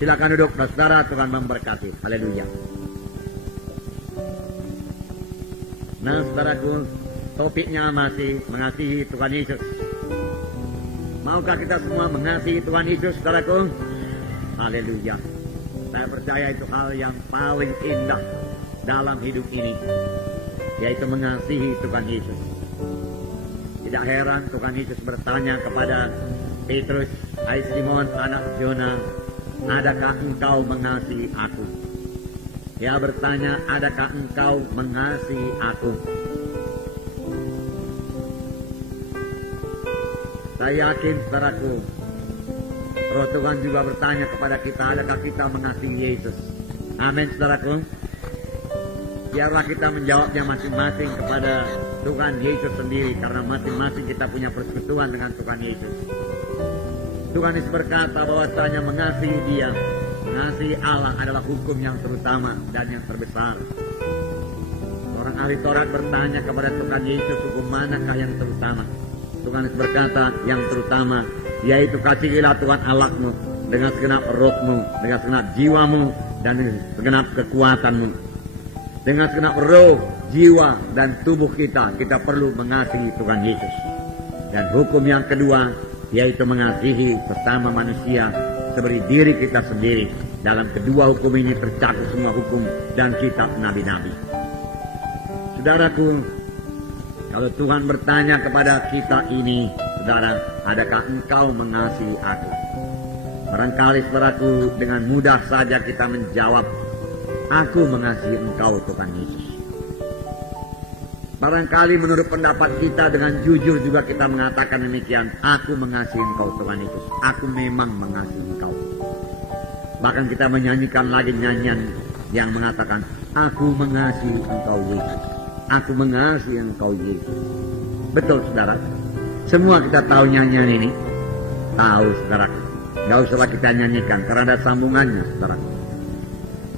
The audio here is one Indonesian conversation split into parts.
Silakan duduk, saudara. Tuhan memberkati. Haleluya. Nah, saudaraku, topiknya masih mengasihi Tuhan Yesus. Maukah kita semua mengasihi Tuhan Yesus, saudaraku? Haleluya. Saya percaya itu hal yang paling indah dalam hidup ini, yaitu mengasihi Tuhan Yesus. Tidak heran Tuhan Yesus bertanya kepada Petrus, "Hai Simon anak Yona, adakah engkau mengasihi aku?" Dia bertanya, "Adakah engkau mengasihi aku?" Saya yakin, saudaraku, Roh Tuhan juga bertanya kepada kita, adakah kita mengasihi Yesus? Amin, saudaraku. Biarlah kita menjawabnya masing-masing kepada Tuhan Yesus sendiri, karena masing-masing kita punya persekutuan dengan Tuhan Yesus. Tuhan Yesus berkata bahwasanya mengasihi Dia, mengasihi Allah adalah hukum yang terutama dan yang terbesar. Orang ahli Taurat bertanya kepada Tuhan Yesus, hukum manakah yang terutama? Tuhan Yesus berkata, yang terutama yaitu kasihilah Tuhan Allahmu dengan segenap rohmu, dengan segenap jiwamu, dan dengan segenap kekuatanmu. Dengan segenap roh, jiwa, dan tubuh kita perlu mengasihi Tuhan Yesus. Dan hukum yang kedua yaitu mengasihi sesama manusia seperti diri kita sendiri. Dalam kedua hukum ini tercakup semua hukum dan kitab nabi-nabi. Saudaraku, kalau Tuhan bertanya kepada kita ini, saudara, adakah engkau mengasihi aku? Barangkali, saudaraku, dengan mudah saja kita menjawab, aku mengasihi engkau Tuhan Yesus. Barangkali menurut pendapat kita dengan jujur juga kita mengatakan demikian, aku mengasihi engkau Tuhan Yesus. Aku memang mengasihi engkau. Bahkan kita menyanyikan lagi nyanyian yang mengatakan, aku mengasihi engkau Yesus. Aku mengasihi engkau Yesus. Betul, saudara. Semua kita tahu nyanyian ini. Tahu, saudara. Gak usah kita nyanyikan karena ada sambungannya, saudara.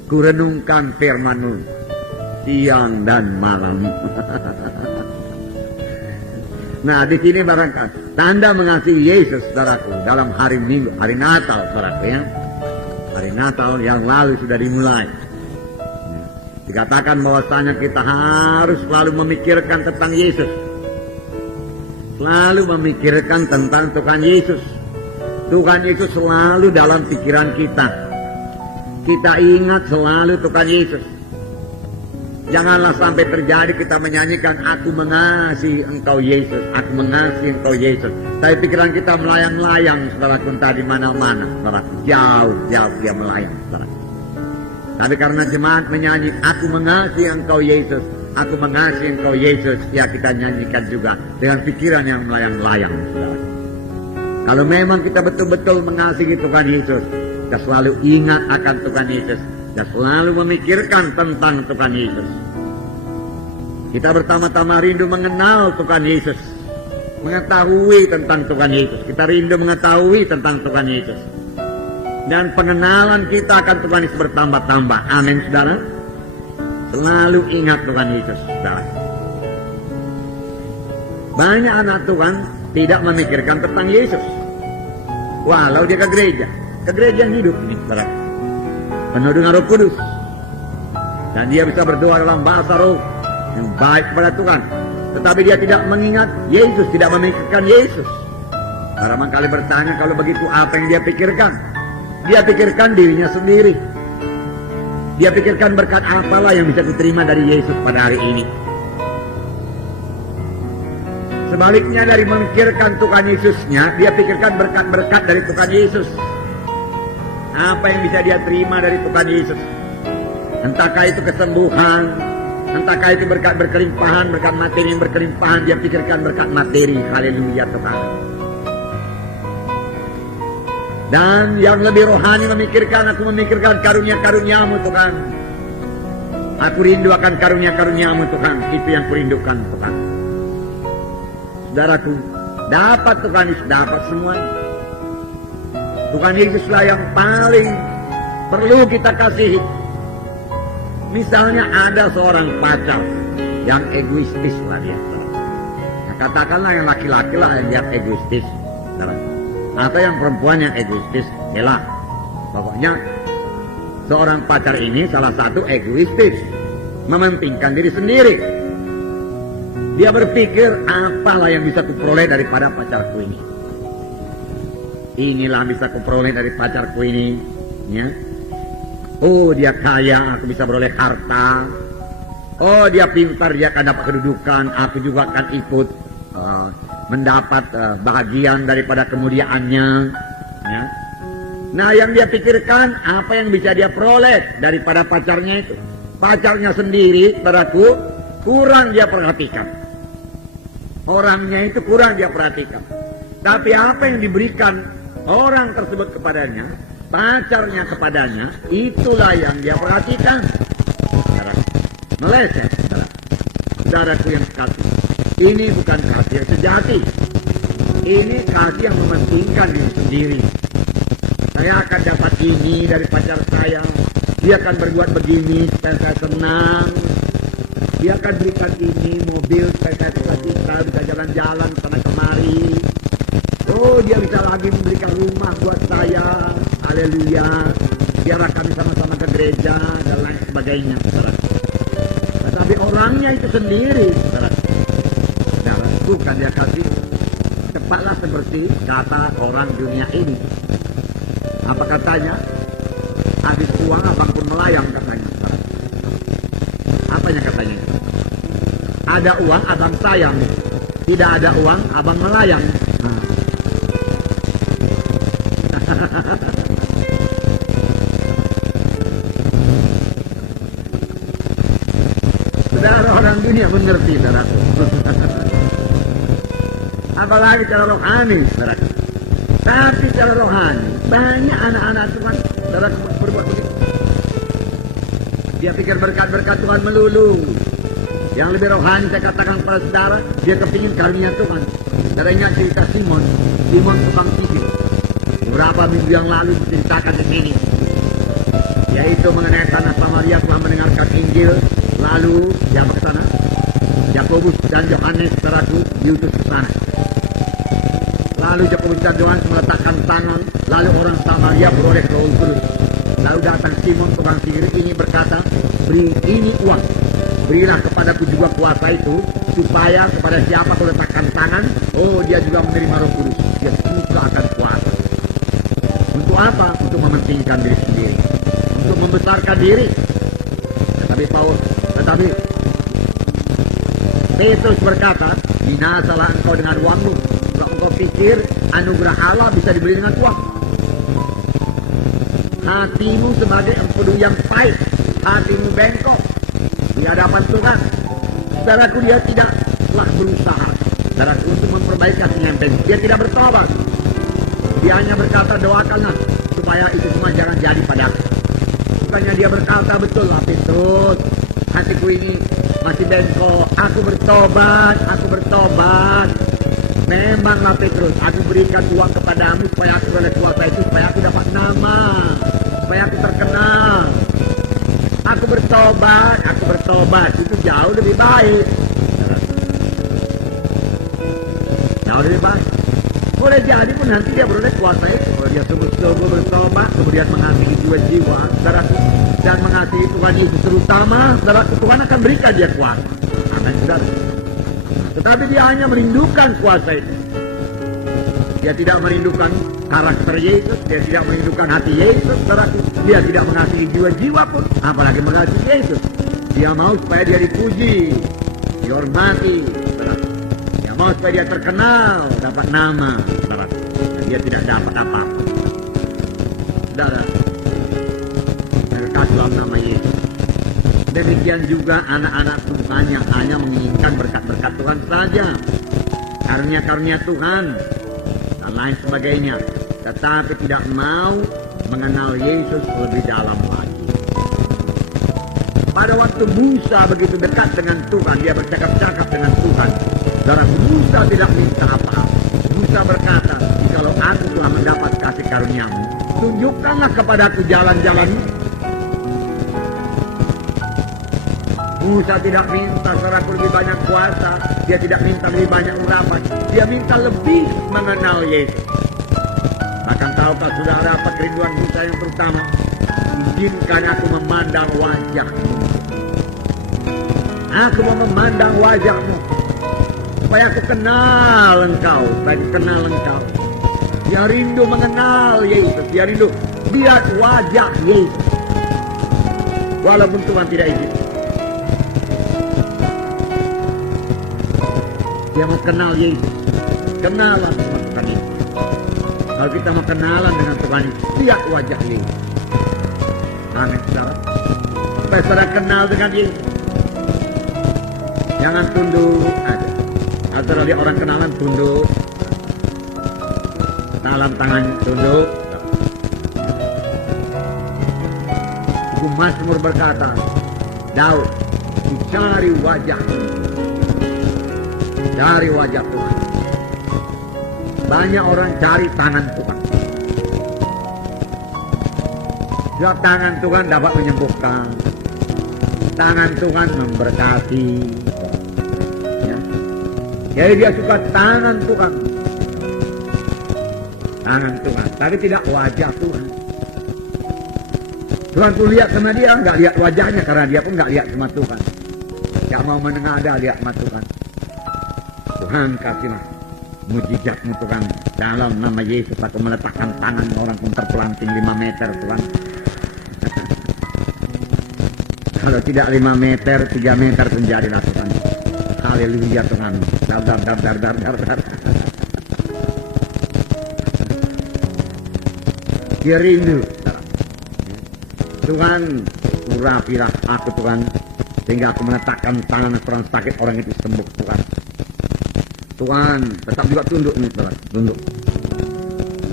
Kurenungkan firman-Mu siang dan malam. Nah, di sini barangkali tanda mengasihi Yesus, saudaraku, dalam hari Minggu, hari Natal, saudaraku, ya. Hari Natal yang lalu sudah dimulai. Dikatakan bahwasanya kita harus selalu memikirkan tentang Yesus. Selalu memikirkan tentang Tuhan Yesus. Tuhan Yesus selalu dalam pikiran kita. Kita ingat selalu Tuhan Yesus. Janganlah sampai terjadi kita menyanyikan, aku mengasihi engkau Yesus, aku mengasihi engkau Yesus. Tapi pikiran kita melayang-layang, saudaraku, entah di mana-mana, saudaraku. Jauh-jauh dia melayang, saudaraku. Tapi karena jemaat menyanyi, aku mengasihi engkau Yesus, aku mengasihi engkau Yesus, ya kita nyanyikan juga dengan pikiran yang melayang-layang, saudaraku. Kalau memang kita betul-betul mengasihi Tuhan Yesus, kita selalu ingat akan Tuhan Yesus, dan selalu memikirkan tentang Tuhan Yesus. Kita pertama-tama rindu mengenal Tuhan Yesus, mengetahui tentang Tuhan Yesus. Kita rindu mengetahui tentang Tuhan Yesus. Dan pengenalan kita akan Tuhan Yesus bertambah-tambah. Amin, saudara. Selalu ingat Tuhan Yesus, saudara. Banyak anak Tuhan tidak memikirkan tentang Yesus. Walau dia ke gereja yang hidup ini, saudara. Penuh dengan Roh Kudus. Dan dia bisa berdoa dalam bahasa roh yang baik kepada Tuhan. Tetapi dia tidak mengingat Yesus, tidak memikirkan Yesus. Barangkali bertanya, kalau begitu apa yang dia pikirkan? Dia pikirkan dirinya sendiri. Dia pikirkan berkat apalah yang bisa diterima dari Yesus pada hari ini. Sebaliknya dari memikirkan Tuhan Yesusnya, dia pikirkan berkat-berkat dari Tuhan Yesus. Apa yang bisa dia terima dari Tuhan Yesus? Entahkah itu kesembuhan, entahkah itu berkat berkelimpahan, berkat materi yang berkelimpahan, dia pikirkan berkat materi. Haleluya, Tuhan. Dan yang lebih rohani memikirkan, aku memikirkan karunia-karuniamu, Tuhan. Aku rindu akan karunia-karuniamu, Tuhan. Itu yang kurindukan, Tuhan. Saudaraku, dapat Tuhan Yesus, dapat semuanya. Tuhan Yesuslah yang paling perlu kita kasihi. Misalnya ada seorang pacar yang egoistis lah dia. Nah, katakanlah yang laki-laki lah yang dia egoistis. Atau yang perempuan yang egoistis. Yalah, Pokoknya seorang pacar ini salah satu egoistis, mementingkan diri sendiri. Dia berpikir, apalah yang bisa kuperoleh daripada pacarku ini. Inilah bisa kuperoleh dari pacarku ini, ya. Oh, dia kaya, aku bisa beroleh harta. Oh, dia pintar, dia akan dapat kedudukan, aku juga akan ikut mendapat bahagian daripada kemuliaannya, ya. Nah, yang dia pikirkan apa yang bisa dia peroleh daripada pacarnya itu. Pacarnya sendiri, saudaraku, kurang dia perhatikan. Orangnya itu kurang dia perhatikan. Tapi apa yang diberikan orang tersebut kepadanya, pacarnya kepadanya, itulah yang dia perhatikan. Saudaraku, meleset, saudaraku. Saudaraku yang kasih, ini bukan kasih yang sejati. Ini kasih yang mementingkan diri sendiri. Saya akan dapat ini dari pacar saya. Dia akan berbuat begini supaya saya senang. Dia akan berikan ini mobil supaya saya suka-cita, bisa jalan-jalan sana kemari. Oh, dia bisa lagi memberikan rumah buat saya. Haleluya. Biar kami sama-sama ke gereja dan lain sebagainya. Tetapi orangnya itu sendiri. Bukan dia kasih. Cepatlah seperti kata orang dunia ini. Apa katanya? Habis uang abang pun melayang katanya. Apanya katanya? Ada uang abang sayang. Tidak ada uang abang melayang. Saudara, orang dunia mengerti, saudaraku. Apalagi cara rohani, saudaraku. Tapi secara rohani, banyak anak-anak Tuhan saudara berbuat begitu. Dia pikir berkat-berkat Tuhan melulu. Yang lebih rohani saya katakan kepada saudara, dia kepingin karunia Tuhan. Saudara ingat cerita Simon tukang sihir. Beberapa minggu yang lalu diceritakan di sini. Yaitu mengenai tanah Samaria telah mendengarkan Injil. Lalu dia ke sana. Yakobus dan Yohanes saudaraku diutus ke sana. Lalu Yakobus dan Yohanes meletakkan tangan, lalu orang Samaria beroleh Roh Kudus. Lalu datang Simon tukang sihir ini berkata, beri ini uang, berilah kepadaku juga kuasa itu, supaya kepada siapa kau letakkan tangan, oh dia juga menerima Roh Kudus. Dia suka akan kuasa. Untuk apa? Untuk mementingkan diri sendiri, untuk membesarkan diri. Tetapi Petrus berkata, binasalah engkau dengan uangmu. Engkau pikir anugerah Allah bisa dibeli dengan uang. Hatimu sebagai empedu yang pahit, hatimu bengkok di hadapan Tuhan. Saudaraku, dia tidaklah berusaha, saudaraku, untuk memperbaiki hatinya yang bengkok. Dia tidak bertobat. Dia hanya berkata, doakanlah supaya itu semua jangan jadi padaku. Bukannya dia berkata, betul lah Petrus, hatiku ini masih bengkok, aku bertobat. Memanglah Petrus, aku berikan uang kepadamu supaya aku oleh kuasa itu, supaya aku dapat nama, supaya aku terkenal. Aku bertobat, itu jauh lebih baik. Jauh lebih baik. Boleh jadi pun nanti dia beroleh kuasa itu. Kalau dia sungguh-sungguh bertobat, kemudian mengasihi jiwa-jiwa, saudaraku, dan mengasihi Tuhan Yesus terutama, saudaraku, Tuhan akan berikan dia kuasa. Akan saudara. Tetapi dia hanya merindukan kuasa itu. Dia tidak merindukan karakter Yesus, dia tidak merindukan hati Yesus, saudaraku. Dia tidak mengasihi jiwa-jiwa pun, apalagi mengasihi Yesus. Dia mau supaya dia dipuji, dihormati, saudaraku. Dia mau supaya dia terkenal, dapat nama, saudaraku. Dan dia tidak dapat apa-apa. Saudara, berkat dalam nama Yesus. Demikian juga anak-anak Tuhan yang hanya menginginkan berkat-berkat Tuhan saja, karunia-karunia Tuhan dan lain sebagainya, tetapi tidak mau mengenal Yesus lebih dalam lagi. Pada waktu Musa begitu dekat dengan Tuhan, dia bercakap-cakap dengan Tuhan. Dan Musa tidak minta apa. Musa berkata, jikalau aku telah mendapat kasih karuniamu, tunjukkanlah kepadaku jalan-jalanmu. Musa tidak minta saudaraku lebih banyak kuasa, dia tidak minta lebih banyak urapan, dia minta lebih mengenal Yesus. Bahkan tahukah saudara apa kerinduan kita yang terutama? Izinkan aku memandang wajahmu. Aku mau memandang wajahmu. Supaya aku kenal engkau. Supaya aku kenal engkau. Dia rindu mengenal Yesus. Dia rindu lihat wajah Yesus. Walaupun Tuhan tidak izin. Dia mau kenal Yesus. Kenalan dengan Tuhan Yesus. Kalau kita mau kenalan dengan Tuhan Yesus, lihat wajah Yesus. Amin, saudara. Supaya saudara kenal dengan Yesus. Jangan tunduk aja. Atau lihat orang kenalan tunduk. Salam tangan tunduk. Buku Mazmur berkata, Daud, cari wajah Tuhan. Cari wajah Tuhan. Banyak orang cari tangan Tuhan. Sebab tangan Tuhan dapat menyembuhkan. Tangan Tuhan memberkati. Ya. Jadi dia suka tangan Tuhan. Tangan Tuhan. Tapi tidak wajah Tuhan. Tuhan pun lihat sama dia, nggak lihat wajahnya. Karena dia pun nggak lihat sama Tuhan. Nggak mau menengadah lihat sama Tuhan. Tuhan kasihlah mujizatmu Tuhan. Dalam nama Yesus aku meletakkan tangan orang pun terpelanting 5 meter Tuhan. Kalau tidak 5 meter, 3 meter pun jadilah Tuhan. Haleluya Tuhan. Dar. Dia rindu. Tuhan, urapilah aku Tuhan. Sehingga aku meletakkan tangan orang sakit, orang itu sembuh Tuhan. Tuhan, tetap juga tunduk nih Tuhan. Tunduk.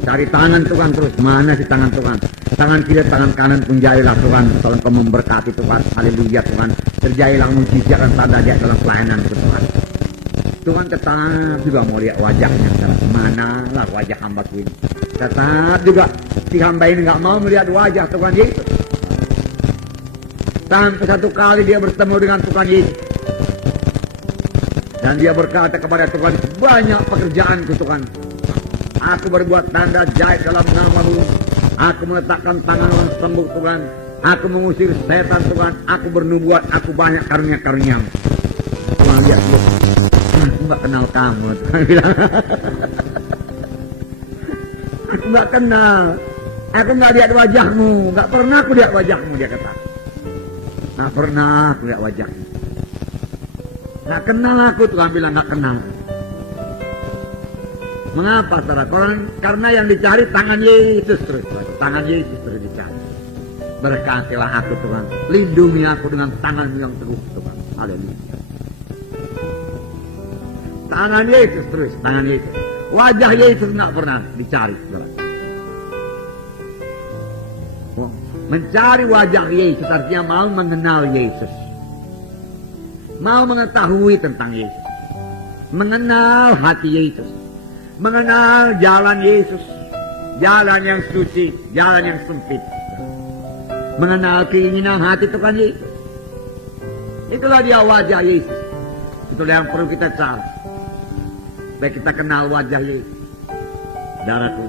Cari tangan Tuhan terus. Mana sih tangan Tuhan? Tangan kiri, tangan kanan pun jadilah Tuhan. Tolong kau memberkati Tuhan. Haleluya Tuhan. Terjadilah mujizat dan tanda dia dalam pelayanan Tuhan. Tuhan tetap juga mau lihat wajahnya. Manalah wajah hamba ini. Tetap juga si hamba ini nggak mau melihat wajah Tuhan Yesus. Sampai satu kali dia bertemu dengan Tuhan Yesus. Dan dia berkata kepada Tuhan, banyak pekerjaanku Tuhan. Aku berbuat tanda jahit dalam nama-Mu. Aku meletakkan tangan orang sembuh Tuhan. Aku mengusir setan Tuhan. Aku bernubuat. Aku banyak karunia-karunia-Mu. Tuhan lihat lu. Aku gak kenal kamu. Tuhan bilang. Aku gak kenal. Aku gak lihat wajahmu. Gak pernah aku lihat wajahmu, dia kata. Gak pernah aku lihat wajahmu. Gak kenal aku, Tuhan bilang gak kenal. Mengapa saudara? Karena yang dicari tangan Yesus terus. Tangan Yesus terus dicari. Berkatilah aku Tuhan. Lindungi aku dengan tangan yang teguh Tuhan. Haleluya. Tangan Yesus terus. Tangan Yesus. Wajah Yesus gak pernah dicari saudara. Mencari wajah Yesus artinya mau mengenal Yesus. Mau mengetahui tentang Yesus. Mengenal hati Yesus. Mengenal jalan Yesus. Jalan yang suci. Jalan yang sempit. Mengenal keinginan hati Tuhan Yesus. Itulah dia wajah Yesus. Itulah yang perlu kita cari. Supaya kita kenal wajah Yesus. Saudaraku,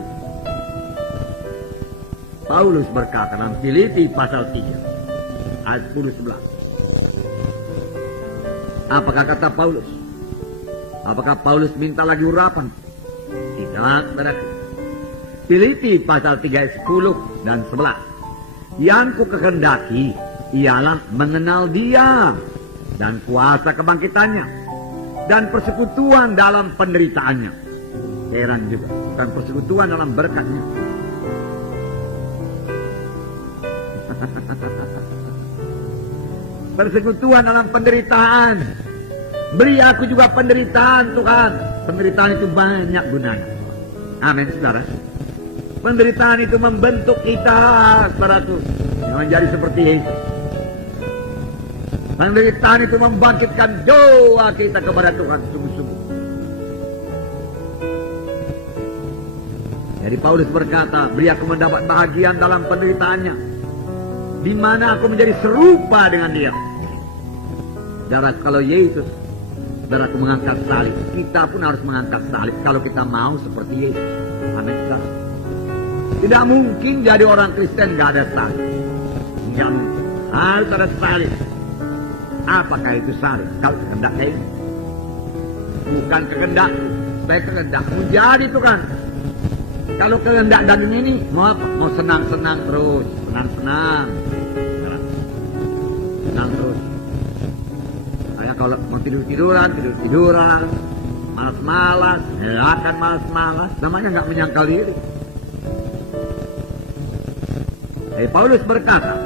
Paulus berkata dalam Filipi pasal 3 ayat 10-11. Apakah kata Paulus? Apakah Paulus minta lagi urapan? Tidak, saudaraku. Filipi pasal 3 ayat 10 dan 11. Yang ku kehendaki ialah mengenal Dia dan kuasa kebangkitannya dan persekutuan dalam penderitaannya. Heran juga, bukan persekutuan dalam berkatnya. Persekutuan dalam penderitaan. Beri aku juga penderitaan Tuhan. Penderitaan itu banyak gunanya. Amin saudara. Penderitaan itu membentuk kita saudaraku menjadi seperti Yesus. Penderitaan itu membangkitkan doa kita kepada Tuhan sungguh-sungguh. Jadi Paulus berkata, beri aku mendapat bahagian dalam penderitaannya, di mana aku menjadi serupa dengan Dia. Saudara, kalau Yesus, saudara, aku mengangkat salib, kita pun harus mengangkat salib kalau kita mau seperti Yesus. Amin. Tidak mungkin jadi orang Kristen gak ada salib. Tidak mungkin. Harus ada salib. Apakah itu salib? Kalau kehendaknya ini. Bukan kehendakku. Supaya kehendakmu jadi itu kan. Kalau kehendak dan ini mau apa? Mau senang-senang terus. Senang-senang. Senang terus. Kayak kalau mau tidur-tiduran, tidur-tiduran. Malas-malas. Akan malas-malas. Namanya gak menyangkal diri. Paulus berkata,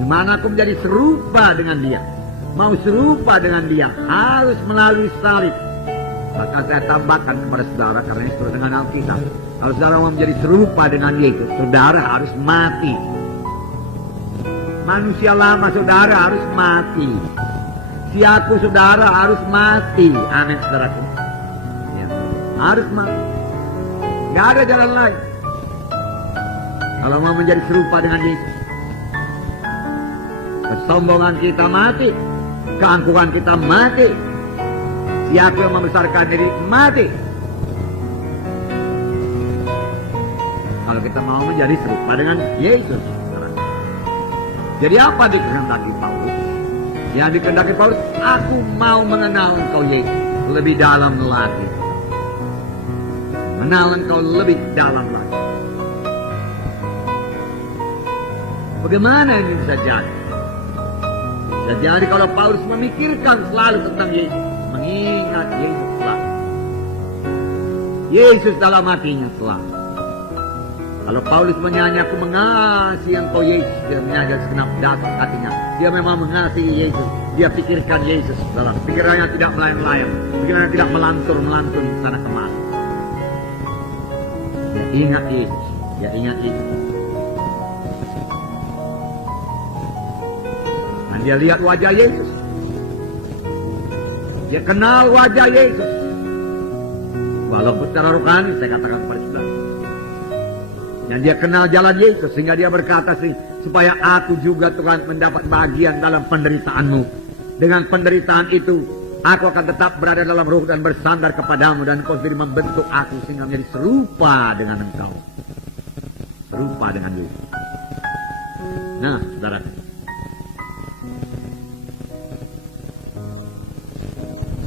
dimana aku menjadi serupa dengan dia, mau serupa dengan dia harus melalui salib. Maka saya tambahkan kepada saudara, karena ini sesuai dengan Alkitab, kalau saudara mau menjadi serupa dengan Yesus, saudara harus mati. Manusia lama saudara harus mati. Si aku saudara harus mati. Amin saudaraku. Ya, harus mati. Gak ada jalan lain. Kalau mau menjadi serupa dengan Yesus, kesombongan kita mati, keangkuhan kita mati, siapa yang membesarkan diri mati. Kalau kita mau menjadi serupa dengan Yesus. Jadi apa dikehendaki Paulus? Yang dikehendaki Paulus, aku mau mengenal engkau Yesus lebih dalam lagi. Mengenal engkau lebih dalam lagi. Bagaimana ini bisa jadi? Bisa jadi kalau Paulus memikirkan selalu tentang Yesus. Mengingat Yesus selalu. Yesus dalam hatinya selalu. Kalau Paulus menyanyi, aku mengasihi engkau Yesus. Dia menyanyi segenap dasar hatinya. Dia memang mengasihi Yesus. Dia pikirkan Yesus dalam pikirannya tidak melayang-layang. Pikirannya tidak melantur-melantur sana kemari. Dia ingat Yesus. Dia ingat Yesus. Dia lihat wajah Yesus. Dia kenal wajah Yesus. Walaupun secara rohani saya katakan kepada saudara. Dan dia kenal jalan Yesus. Sehingga dia berkata supaya aku juga Tuhan mendapat bagian dalam penderitaanmu. Dengan penderitaan itu aku akan tetap berada dalam roh dan bersandar kepadamu. Dan engkau sendiri membentuk aku sehingga menjadi serupa dengan engkau. Serupa dengan Yesus. Nah saudara,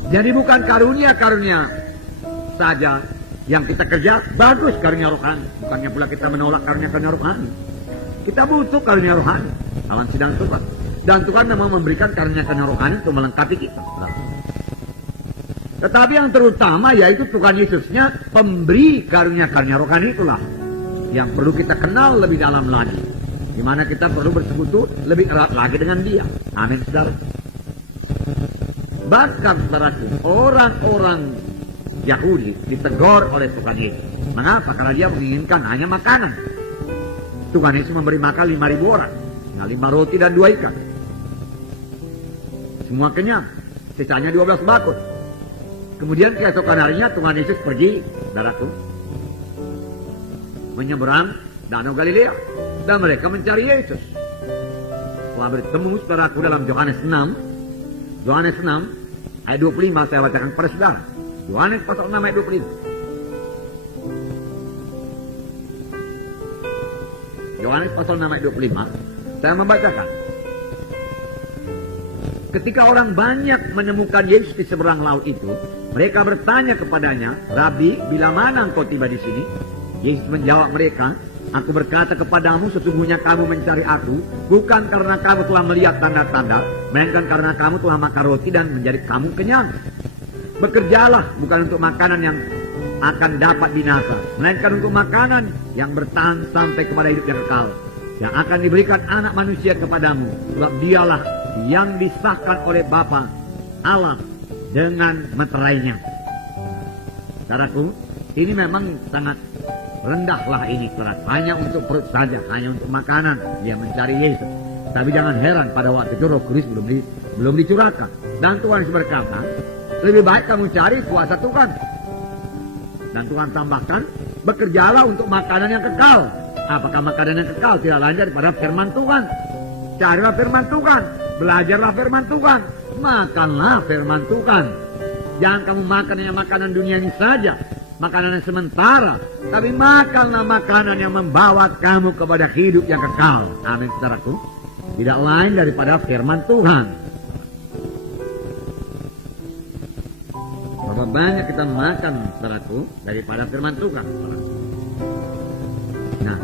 jadi bukan karunia-karunia saja yang kita kerja, bagus karunia rohani. Bukannya pula kita menolak karunia-karunia rohani. Kita butuh karunia rohani dalam sidang Tuhan. Dan Tuhan memang memberikan karunia-karunia rohani untuk melengkapi kita. Tetapi yang terutama yaitu Tuhan Yesusnya pemberi karunia-karunia rohani itulah yang perlu kita kenal lebih dalam lagi. Di mana kita perlu bersekutu lebih erat lagi dengan Dia. Amin saudara. Bahkan saudaraku, orang-orang Yahudi ditegur oleh Tuhan Yesus. Mengapa? Karena dia menginginkan hanya makanan. Tuhan Yesus memberi makan 5.000 orang. 5 roti dan 2 ikan. Semua kenyang. Sisanya 12 bakul. Kemudian keesokan harinya Tuhan Yesus pergi, saudaraku, menyeberang Danau Galilea. Dan mereka mencari Yesus. Setelah bertemu saudaraku dalam Yohanes 6 ayat 25 saya bacakan kepada saudara. Yohanes pasal 6 ayat 25. Yohanes pasal 6 ayat 25. Saya membacakan. Ketika orang banyak menemukan Yesus di seberang laut itu, mereka bertanya kepadanya, Rabi, bila mana engkau tiba di sini? Yesus menjawab mereka, aku berkata kepadamu, sesungguhnya kamu mencari aku, bukan karena kamu telah melihat tanda-tanda, melainkan karena kamu telah makan roti dan menjadi kamu kenyang. Bekerjalah bukan untuk makanan yang akan dapat binasa, melainkan untuk makanan yang bertahan sampai kepada hidup yang kekal, yang akan diberikan anak manusia kepadamu. Sebab dialah yang disahkan oleh Bapa Allah dengan meterainya. Saudaraku, ini memang sangat rendahlah ini, saudara. Hanya untuk perut saja, hanya untuk makanan dia mencari Yesus. Tapi jangan heran pada waktu itu Roh Kudus belum dicurahkan. Dan Tuhan berkata, lebih baik kamu cari kuasa Tuhan. Dan Tuhan tambahkan, bekerjalah untuk makanan yang kekal. Apakah makanan yang kekal? Tidak lain daripada firman Tuhan. Carilah firman Tuhan, belajarlah firman Tuhan, makanlah firman Tuhan. Jangan kamu makan yang makanan dunia ini saja. makanan yang sementara, tapi makanlah makanan yang membawa kamu kepada hidup yang kekal. Amin, saudaraku. Tidak lain daripada firman Tuhan. Berapa banyak kita makan, saudaraku, daripada firman Tuhan. Nah,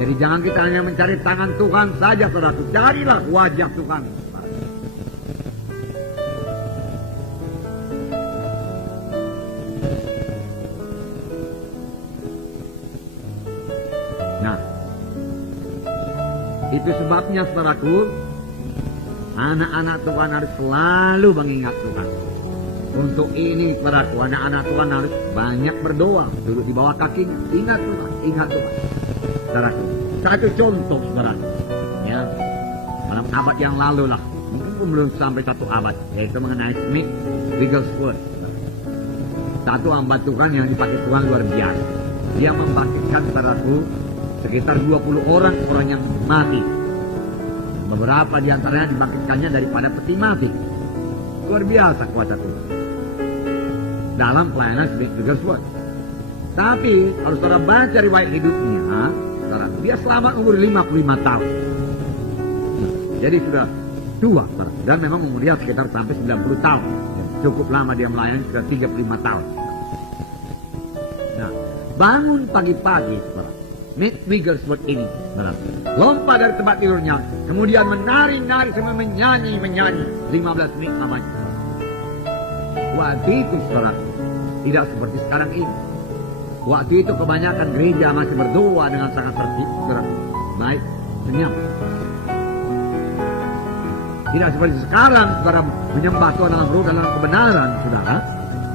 jadi jangan kita hanya mencari tangan Tuhan saja, saudaraku. Carilah wajah Tuhan. Nah, itu sebabnya, saudaraku, anak-anak Tuhan harus selalu mengingat Tuhan. Untuk ini, saudaraku, anak-anak Tuhan harus banyak berdoa, duduk di bawah kakinya. Ingat Tuhan, ingat Tuhan. Saudaraku, satu contoh, saudaraku, ya, dalam abad yang lalu lah, mungkin belum sampai satu abad, yaitu mengenai Smith Wigglesworth. Satu hamba Tuhan yang dipakai Tuhan luar biasa. Dia membangkitkan, saudaraku, sekitar 20 orang yang mati. Beberapa di antaranya dibangkitkannya daripada peti mati. Luar biasa kuasa Tuhan dalam pelayanan Smith Wigglesworth. Tapi harus saudara baca riwayat hidupnya, saudara, dia selamat umur 55 tahun. Jadi sudah tua, saudara. Dan memang umur dia sekitar sampai 90 tahun. Cukup lama dia melayani, sudah 35 tahun. Nah, bangun pagi-pagi, saudara, Smith Wigglesworth ini, saudara, lompat dari tempat tidurnya, kemudian menari-nari sambil menyanyi 15 menit namanya. Waktu itu, saudara, tidak seperti sekarang ini. Waktu itu kebanyakan gereja masih berdoa dengan sangat tertib, saudara. Baik, senyap. Tidak seperti sekarang, saudara, menyembah Tuhan dalam roh dalam kebenaran, saudara.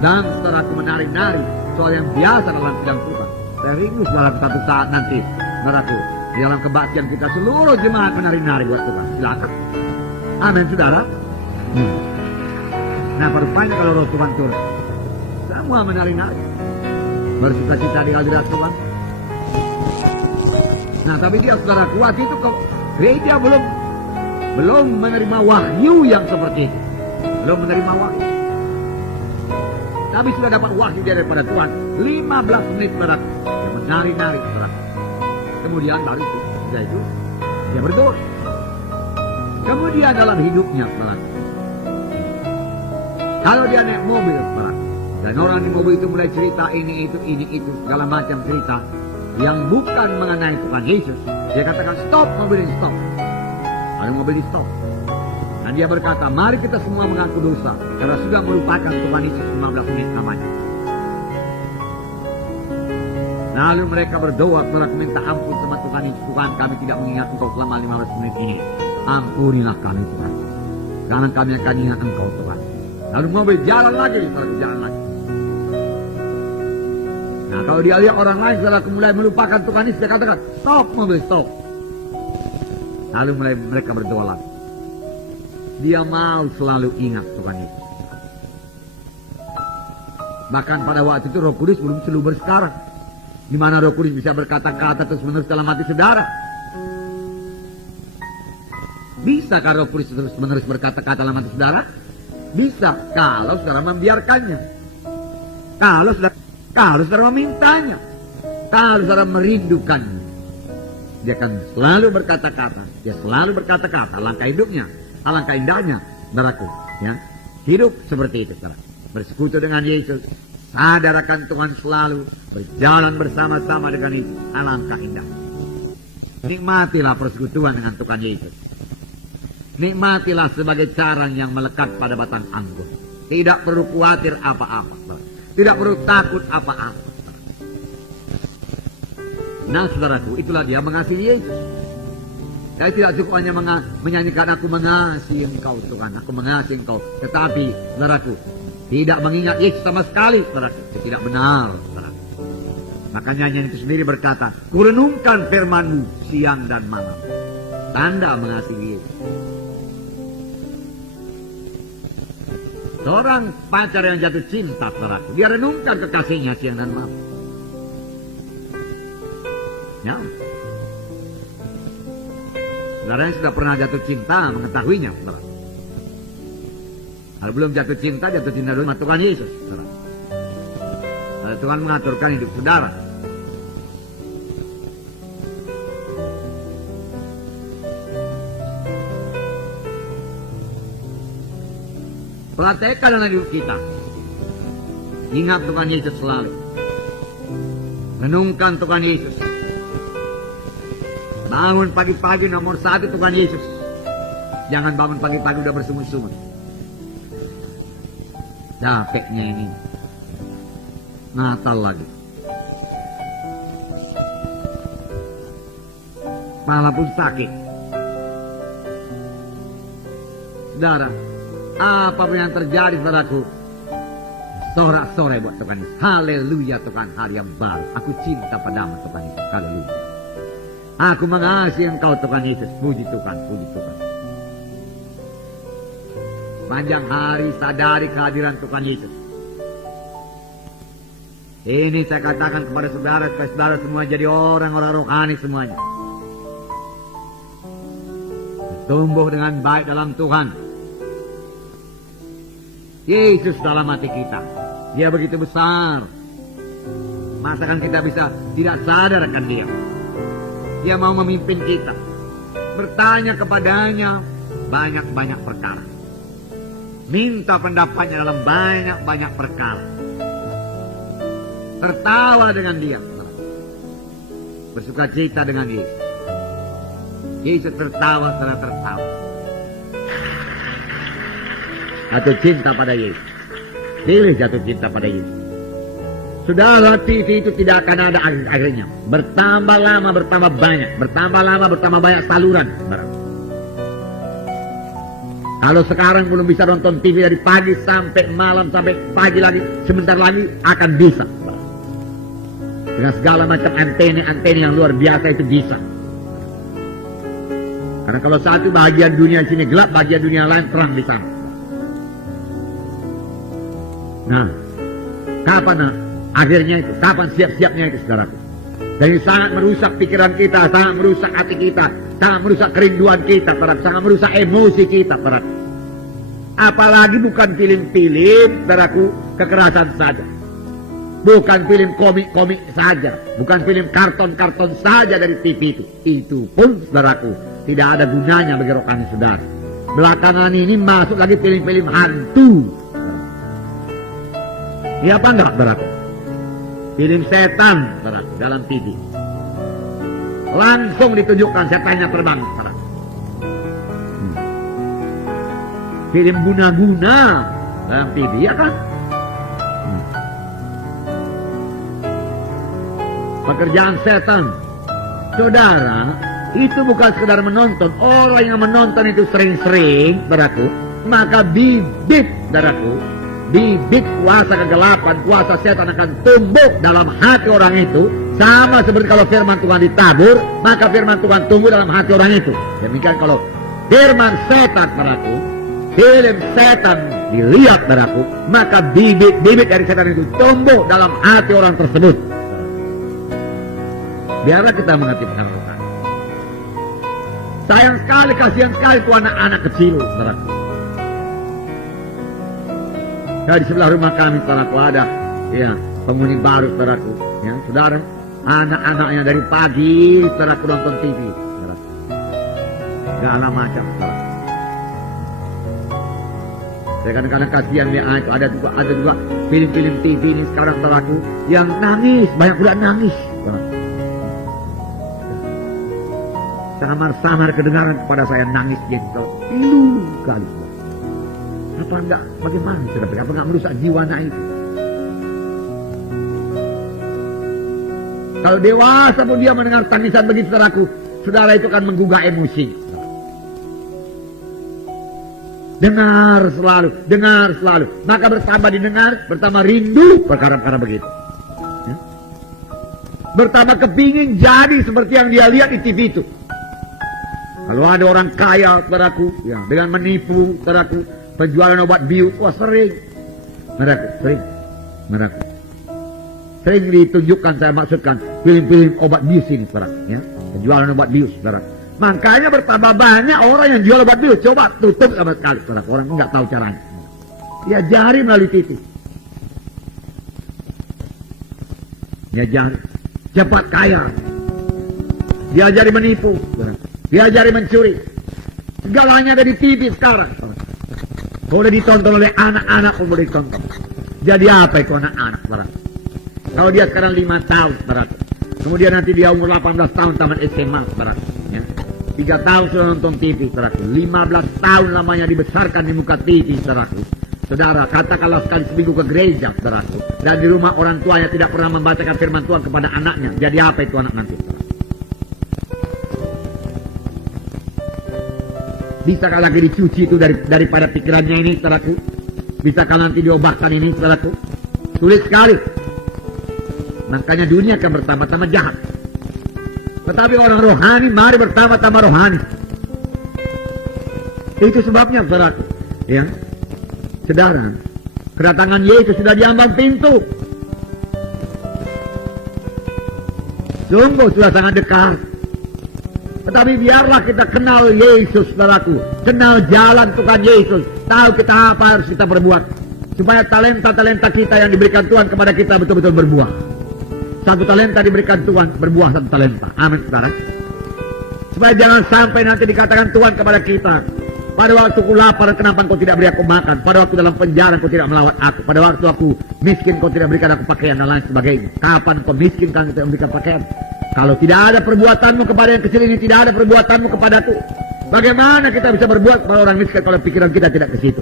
Dan saudara menari-nari, soal yang biasa dalam sidang Tuhan. Saya rindu, saudara, satu saat nanti, saudaraku, di dalam kebaktian kita seluruh jemaat menari-nari buat Tuhan. Silakan. Amin, saudara. Nah, rupanya kalau roh Tuhan turun, semua menari-nari, bersuka cita di hadirat Tuhan. Nah, tapi dia, saudara, kuat itu kok gereja belum menerima wahyu yang seperti itu. Belum menerima wahyu. Tapi sudah dapat wahyu daripada Tuhan. 15 menit, saudara, dia menari-nari, saudara. Kemudian baru itu, sudah itu, dia berdoa. Kemudian dalam hidupnya, saudara, kalau dia naik mobil, saudara, dan orang di mobil itu mulai cerita ini itu, segala macam cerita yang bukan mengenai Tuhan Yesus, dia katakan, stop mobil ini, stop. Ada mobil di stop. Dan dia berkata, mari kita semua mengaku dosa, karena sudah melupakan Tuhan Yesus 15 menit namanya. Lalu mereka berdoa, saudara, minta ampun sama Tuhan Yesus. Tuhan, kami tidak mengingat Engkau selama 15 menit ini. Ampunilah kami, Tuhan. Karena kami akan ingat Engkau, Tuhan. Lalu mobil jalan lagi, saudara, jalan lagi. Nah, kalau dia lihat orang lain, saudara, mulai melupakan Tuhan Yesus, dia katakan, stop mobil, stop. Lalu mulai mereka berdoa lagi. Dia mau selalu ingat Tuhan Yesus. Bahkan pada waktu itu Roh Kudus belum seluber sekarang, di mana Roh Kudus bisa berkata-kata terus menerus dalam hati saudara. Bisakah Roh Kudus terus menerus berkata-kata dalam hati saudara? Bisa, kalau saudara membiarkannya. Kalau saudara memintanya. Kalau saudara merindukannya. Dia akan selalu berkata-kata. Dia selalu berkata-kata. Alangkah hidupnya, alangkah indahnya, saudaraku, ya. Hidup seperti itu, saudara. Bersekutu dengan Yesus, sadar akan Tuhan selalu, berjalan bersama-sama dengan Yesus. Alangkah indah. Nikmatilah persekutuan dengan Tuhan Yesus. Nikmatilah sebagai carang yang melekat pada batang anggur. Tidak perlu khawatir apa-apa, saudara. Tidak perlu takut apa-apa. Nah, saudaraku, itulah dia mengasihi Yesus. Saya tidak cukup hanya menyanyikan aku mengasihi Engkau, Tuhan, aku mengasihi Engkau. Tetapi, saudaraku, tidak mengingat Yesus sama sekali, saudaraku. Itu tidak benar, saudaraku. Maka nyanyian itu sendiri berkata, kurenungkan firman-Mu siang dan malam. Tanda mengasihi Yesus. Seorang pacar yang jatuh cinta, saudaraku, dia renungkan kekasihnya siang dan malam. Ya. Saudara yang sudah pernah jatuh cinta mengetahuinya, saudara. Kalau belum jatuh cinta dulu sama Tuhan Yesus. Kalau Tuhan mengaturkan hidup saudara. Praktekkan dalam hidup kita. Ingat Tuhan Yesus selalu. Renungkan Tuhan Yesus. Bangun pagi-pagi nomor 1 Tuhan Yesus. Jangan bangun pagi-pagi udah bersungut-sungut. Capeknya ini. Natal lagi. Kepala pun sakit. Saudara, apapun yang terjadi padaku, sorak-sorai buat Tuhan Yesus. Haleluya Tuhan, hari yang baru. Aku cinta padamu Tuhan Yesus. Haleluya. Aku mengasihi Engkau Tuhan Yesus. Puji Tuhan, puji Tuhan. Panjang hari sadari kehadiran Tuhan Yesus. Ini saya katakan kepada saudara, supaya saudara semua jadi orang-orang rohani semuanya. Tumbuh dengan baik dalam Tuhan. Yesus dalam hati kita. Dia begitu besar. Masakan kita bisa tidak sadar akan dia. Dia mau memimpin kita. Bertanya kepadanya banyak-banyak perkara. Minta pendapatnya dalam banyak-banyak perkara. Tertawa dengan dia. Bersuka cita dengan Yesus. Yesus tertawa, saudara tertawa. Jatuh cinta pada Yesus. Pilih jatuh cinta pada Yesus. Saudara, TV itu tidak akan ada akhirnya. Bertambah lama, bertambah banyak. Bertambah lama, bertambah banyak saluran. Kalau sekarang belum bisa nonton TV dari pagi sampai malam, sampai pagi lagi, sebentar lagi akan bisa. Dengan segala macam antena-antena yang luar biasa itu bisa. Karena kalau satu bagian dunia sini gelap, bagian dunia lain terang di sana. Nah, kapan akhirnya itu? Kapan siap-siapnya itu, saudaraku? Jadi sangat merusak pikiran kita, sangat merusak hati kita, sangat merusak kerinduan kita, sangat merusak emosi kita, saudaraku. Apalagi bukan film-film, saudaraku, kekerasan saja. Bukan film komik-komik saja. Bukan film karton-karton saja dari TV itu. Itu pun, saudaraku, tidak ada gunanya bagi rohani saudara. Belakangan ini masuk lagi film-film hantu. Iya apa enggak, saudaraku? Film setan, saudaraku, dalam TV. Langsung ditunjukkan setannya terbang, saudaraku. Film guna-guna dalam TV, ya kan? Pekerjaan setan. Saudara, itu bukan sekedar menonton. Orang yang menonton itu sering-sering, saudaraku, maka bibit, saudaraku, bibit kuasa kegelapan, kuasa setan akan tumbuh dalam hati orang itu. Sama seperti kalau firman Tuhan ditabur, maka firman Tuhan tumbuh dalam hati orang itu. Demikian kalau firman setan, saudaraku, film setan dilihat, saudaraku, maka bibit-bibit dari setan itu tumbuh dalam hati orang tersebut. Biarlah kita mengerti perkara. Sayang sekali, kasihan sekali itu anak-anak kecil, saudaraku. Ya, di sebelah rumah kami, saudaraku, ada ya penghuni baru, saudaraku. Ya, saudara, anak-anaknya dari pagi, saudaraku, nonton TV, saudaraku. Segala macam, saudaraku. Saya kadang-kadang kasihan dia, ada juga film-film TV ini sekarang, saudaraku, yang nangis, banyak pula nangis, saudaraku. Samar-samar kedengaran kepada saya nangis gitu. Pilu kali. Apa enggak? Bagaimana? Apa enggak merusak jiwa anak itu? Kalau dewasa pun dia mendengar tangisan begitu, saudaraku, saudara itu akan menggugah emosi. Dengar selalu. Maka bertambah didengar, bertambah rindu perkara-perkara begitu. Ya? Bertambah kepingin jadi seperti yang dia lihat di TV itu. Kalau ada orang kaya, saudaraku, ya, dengan menipu, saudaraku, penjualan obat bius, wah sering. Saudaraku. Sering ditunjukkan, saya maksudkan, film-film obat bius ini, saudaraku, ya, penjualan obat bius, saudaraku. Makanya bertambah banyak orang yang jual obat bius. Coba tutup sama sekali, saudaraku, orang enggak tahu caranya. Diajari melalui TV. Diajari cepat kaya. Diajari menipu. Diajari mencuri. Segalanya ada di TV sekarang. Boleh ditonton oleh anak-anak pun boleh ditonton. Jadi apa itu anak-anak, saudara? Kalau dia sekarang 5 tahun, saudara. Kemudian nanti dia umur 18 tahun tamat SMA, saudara. Ya. 3 tahun sudah nonton TV, saudara. 15 tahun lamanya dibesarkan di muka TV, saudara. Saudara, katakanlah sekali seminggu ke gereja, saudara. Dan di rumah orang tuanya tidak pernah membacakan firman Tuhan kepada anaknya. Jadi apa itu anak nanti, saudara? Bisakah lagi dicuci itu daripada pikirannya ini, saudaraku? Bisakah nanti diobahkan ini, saudaraku? Sulit sekali. Makanya dunia akan bertambah-tambah jahat. Tetapi orang rohani, mari bertambah-tambah rohani. Itu sebabnya, saudaraku. Ya, saudara, kedatangan Yesus sudah diambang pintu. Sungguh sudah sangat dekat. Tetapi biarlah kita kenal Yesus, saudaraku. Kenal jalan Tuhan Yesus. Tahu kita apa harus kita berbuat. Supaya talenta-talenta kita yang diberikan Tuhan kepada kita betul-betul berbuah. 1 talenta diberikan Tuhan, berbuah 1 talenta. Amin, saudara. Supaya jangan sampai nanti dikatakan Tuhan kepada kita, pada waktu aku lapar, kenapa kau tidak beri aku makan? Pada waktu dalam penjara kau tidak melawat aku. Pada waktu aku miskin kau tidak berikan aku pakaian dan lain sebagainya. Kapan kau miskin kan kita memberikan pakaian? Kalau tidak ada perbuatanmu kepada yang kecil ini, tidak ada perbuatanmu kepadaku. Bagaimana kita bisa berbuat kepada orang miskin kalau pikiran kita tidak ke situ?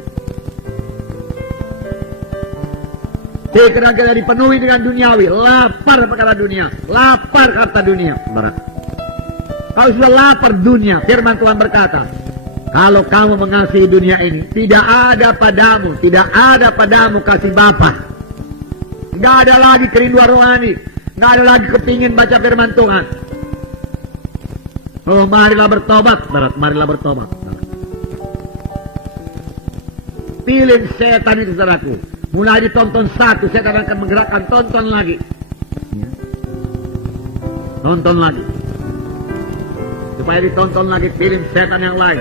Pikiran kita dipenuhi dengan duniawi, lapar perkara dunia, lapar harta dunia. Kalau sudah lapar dunia, firman Tuhan berkata, kalau kamu mengasihi dunia ini, tidak ada padamu kasih Bapa. Tidak ada lagi kerinduan rohani. Nggak ada lagi kepingin baca firman Tuhan. Oh, marilah bertobat, marilah bertobat. Pilih setan itu, saudaraku. Mulai ditonton 1, setan akan menggerakkan, tonton lagi. Tonton lagi. Supaya ditonton lagi film setan yang lain.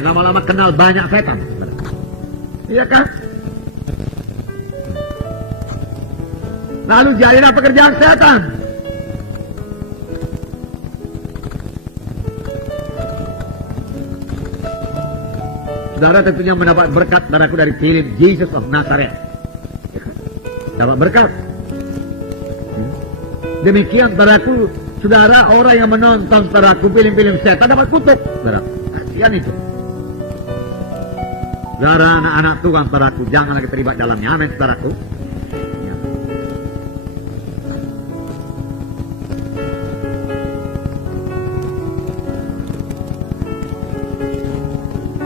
Lama-lama kenal banyak setan. Iya kan? Lalu jadilah pekerjaan setan. Saudara tentunya mendapat berkat, saudaraku, dari film Jesus of Nazareth. Dapat berkat. Demikian, saudaraku, saudara, orang yang menonton, saudaraku, film-film setan dapat kutuk, saudara. Kasihan itu. Saudara, anak-anak Tuhan, saudaraku, jangan lagi terlibat dalamnya. Amin, saudaraku.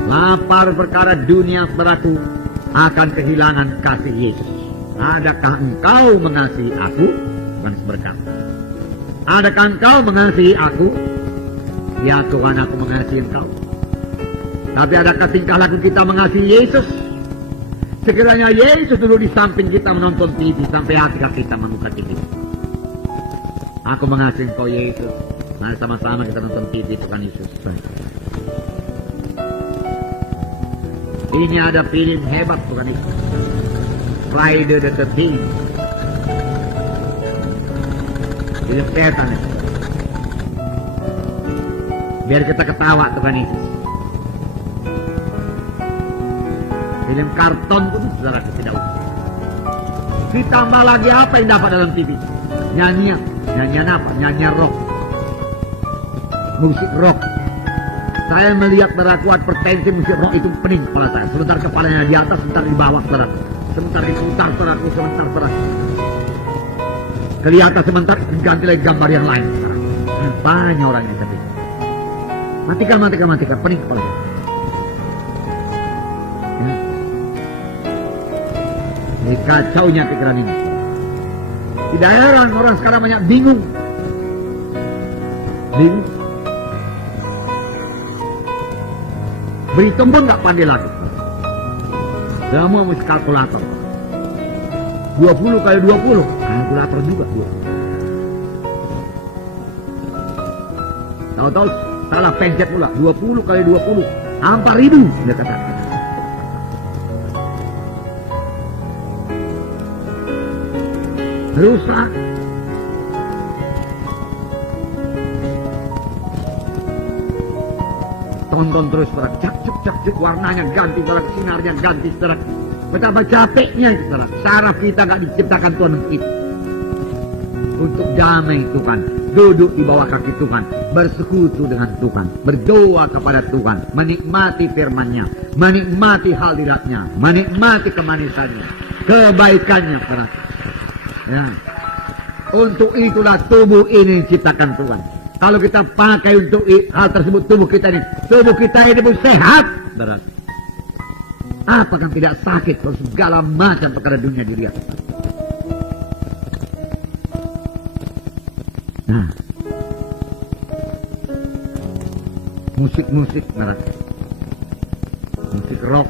Lapar perkara dunia, saudaraku, akan kehilangan kasih Yesus. Adakah engkau mengasihi aku? Yohanes berkata, adakah engkau mengasihi aku? Ya Tuhan, aku mengasihi engkau. Tapi adakah tingkah laku kita mengasihi Yesus? Sekiranya Yesus dulu di samping kita menonton TV, sampai hati kita membuka TV. Aku mengasihi engkau, Yesus. Mari sama-sama kita nonton TV Tuhan Yesus. Ini ada film hebat, Tuhan Yesus. Friday the 13th. Film setan. Biar kita ketawa, Tuhan Yesus. Film karton pun saudara tidak usah. Ditambah lagi apa yang dapat dalam TV? Nyanyian apa? Nyanyian rock. Musik rock. Saya melihat kuat pertensi musik rock itu pening kepala saya. Sebentar kepalanya di atas, sebentar di bawah, saudara. Sebentar diputar, saudaraku, sebentar, saudara. Kelihatan sebentar diganti lagi gambar yang lain. Banyak orangnya tapi. Matikan, pening kepala saya. Ya. Ini kacaunya pikiran ini. Tidak heran orang sekarang banyak bingung. Berhitung pun nggak pandai lagi. Semua mesti kalkulator. 20 kali 20. Kalkulator juga 20. Tahu-tahu salah pencet pula. 20 kali 20. 4.000. Dia kata. rusak. Tonton terus saudara, cak, warnanya ganti, saudara, sinarnya ganti, saudara. Betapa capeknya itu, saudara. Saraf kita gak diciptakan Tuhan untuk itu. Untuk damai Tuhan, duduk di bawah kaki Tuhan, bersekutu dengan Tuhan, berdoa kepada Tuhan, menikmati firman-Nya, menikmati hadirat-Nya, menikmati kemanisannya, kebaikannya, saudara. Ya. Untuk itulah tubuh ini diciptakan Tuhan. Kalau kita pakai untuk hal tersebut, tubuh kita ini pun sehat, saudara. Apakah tidak sakit kalau segala macam perkara dunia dilihat? Nah, musik-musik, saudara. Musik rock,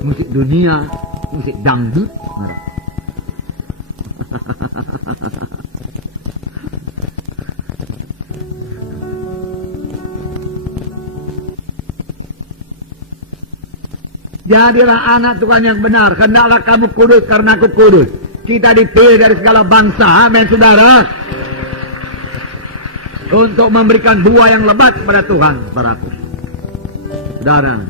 musik dunia, musik dangdut, saudara. Jadilah anak Tuhan yang benar. Hendaklah kamu kudus karena aku kudus. Kita dipilih dari segala bangsa. Amin, saudara. Untuk memberikan buah yang lebat kepada Tuhan, saudaraku. Saudara.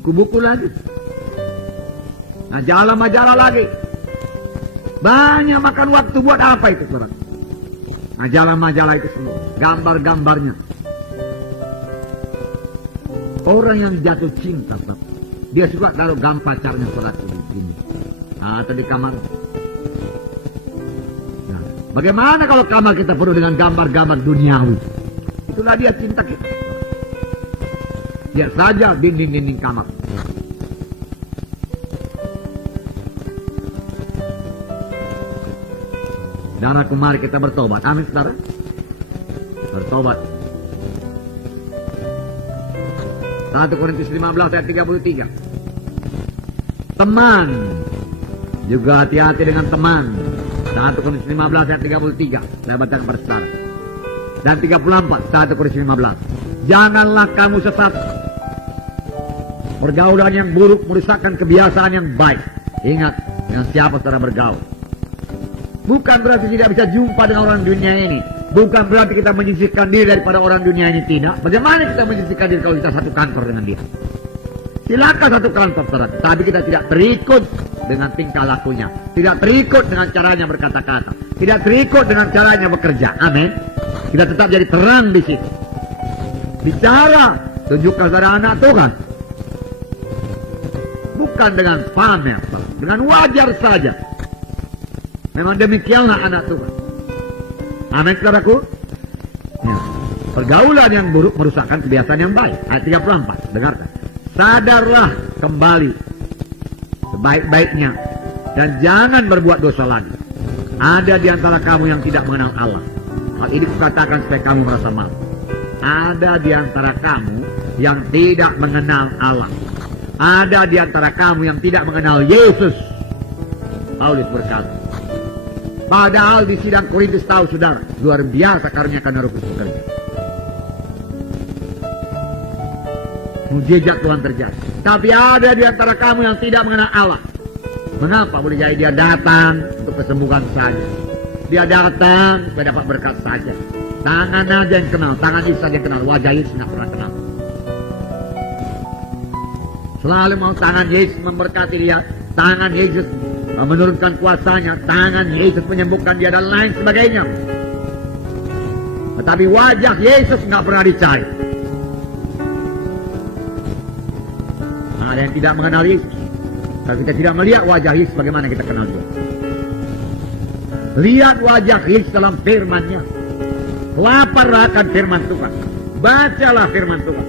Buku-buku lagi. Majalah-majalah lagi. Banyak makan waktu buat apa itu, saudara? Majalah-majalah itu semua. Gambar-gambarnya. Orang yang jatuh cinta, saudara, dia suka taruh gambar pacarnya, saudara, di sini atau di kamar. Nah, bagaimana kalau kamar kita penuh dengan gambar-gambar duniawi? Itulah dia cinta kita. Lihat saja dinding-dinding kamar. Dan aku mari kita bertobat. Amin, saudara. Bertobat. 1 Korintus 15 ayat 33. Teman. Juga hati-hati dengan teman. 1 Korintus 15 ayat 33. Saya bacakan bersama. Dan 34. 1 Korintus 15. Janganlah kamu sesat. Pergaulan yang buruk merusakkan kebiasaan yang baik. Ingat, dengan siapa saudara bergaul. Bukan berarti tidak bisa jumpa dengan orang dunia ini. Bukan berarti kita menyisihkan diri daripada orang dunia ini, tidak. Bagaimana kita menyisihkan diri kalau kita satu kantor dengan dia? Silakan satu kantor, saudara. Tapi kita tidak terikut dengan tingkah lakunya. Tidak terikut dengan caranya berkata-kata. Tidak terikut dengan caranya bekerja. Amin. Kita tetap jadi terang di situ. Bicara, tunjukkan saudara anak Tuhan. Bukan dengan pamer, saudara. Dengan wajar saja. Memang demikianlah anak Tuhan. Amin, saudaraku. Ya. Pergaulan yang buruk merusakkan kebiasaan yang baik. Ayat 34, dengarkan. Sadarlah kembali sebaik-baiknya dan jangan berbuat dosa lagi. Ada di antara kamu yang tidak mengenal Allah. Hal ini kukatakan supaya kamu merasa malu. Ada di antara kamu yang tidak mengenal Allah. Ada di antara kamu yang tidak mengenal Yesus. Paulus berkata. Padahal di sidang Korintus tahu, saudara, luar biasa karunia karena Roh Kudus bekerja. Mujizat Tuhan terjadi. Tapi ada di antara kamu yang tidak mengenal Allah. Mengapa? Boleh jadi dia datang untuk kesembuhan saja. Dia datang supaya dapat berkat saja. Tangan aja yang kenal, tangan Yesus saja yang kenal, wajah Yesus tidak pernah kenal. Selalu mau tangan Yesus memberkati dia, tangan Yesus menurunkan kuasanya, tangan Yesus menyembuhkan dia dan lain sebagainya. Tetapi wajah Yesus nggak pernah dicari. Ada yang tidak mengenal Yesus. Kalau kita tidak melihat wajah Yesus, bagaimana kita kenal dia? Lihat wajah Yesus dalam firman-Nya. Laparlah akan firman Tuhan. Bacalah firman Tuhan.